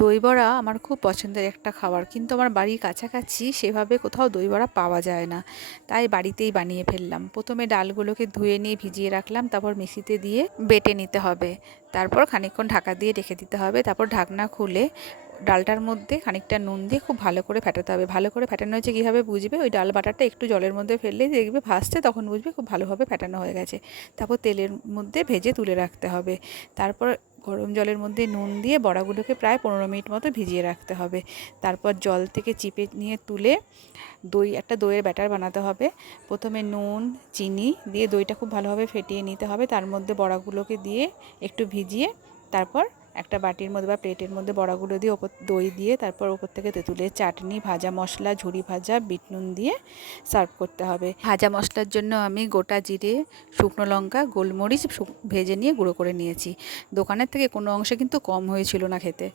দই বড়া আমার খুব পছন্দের একটা খাবার, কিন্তু আমার বাড়ির কাছাকাছি সেভাবে কোথাও দই বড়া পাওয়া যায় না, তাই বাড়িতেই বানিয়ে ফেললাম। প্রথমে ডালগুলোকে ধুয়ে নিয়ে ভিজিয়ে রাখলাম, তারপর মিক্সিতে দিয়ে বেটে নিতে হবে। তারপর খানিকক্ষণ ঢাকা দিয়ে রেখে দিতে হবে। তারপর ঢাকনা খুলে ডালটার মধ্যে খানিকটা নুন দিয়ে খুব ভালো করে ফেটাতে হবে। ভালো করে ফেটানো হয়েছে কীভাবে বুঝবে? ওই ডাল বাটাটা একটু জলের মধ্যে ফেললেই দেখবে ভাসছে, তখন বুঝবে খুব ভালোভাবে ফেটানো হয়ে গেছে। তারপর তেলের মধ্যে ভেজে তুলে রাখতে হবে। তারপর গরম জলের মধ্যে নুন দিয়ে বড়াগুলোকে প্রায় 15 মিনিট মতো ভিজিয়ে রাখতে হবে। তারপর জল থেকে চিপে নিয়ে তুলে একটা দইয়ের ব্যাটার বানাতে হবে। প্রথমে নুন চিনি দিয়ে দইটা খুব ভালোভাবে ফেটিয়ে নিতে হবে। তার মধ্যে বড়াগুলোকে দিয়ে একটু ভিজিয়ে তারপর একটা বাটির মধ্যে বা প্লেটের মধ্যে বড়াগুলো দিয়ে ওপর দই দিয়ে তারপর ওপর থেকে তেঁতুলের চাটনি, ভাজা মশলা, ঝুরি ভাজা, বিট নুন দিয়ে সার্ভ করতে হবে। ভাজা মশলার জন্য আমি গোটা জিরে, শুকনো লঙ্কা, গোলমরিচ ভেজে নিয়ে গুঁড়ো করে নিয়েছি। দোকানের থেকে কোনো অংশে কিন্তু কম হয়েছিল না খেতে।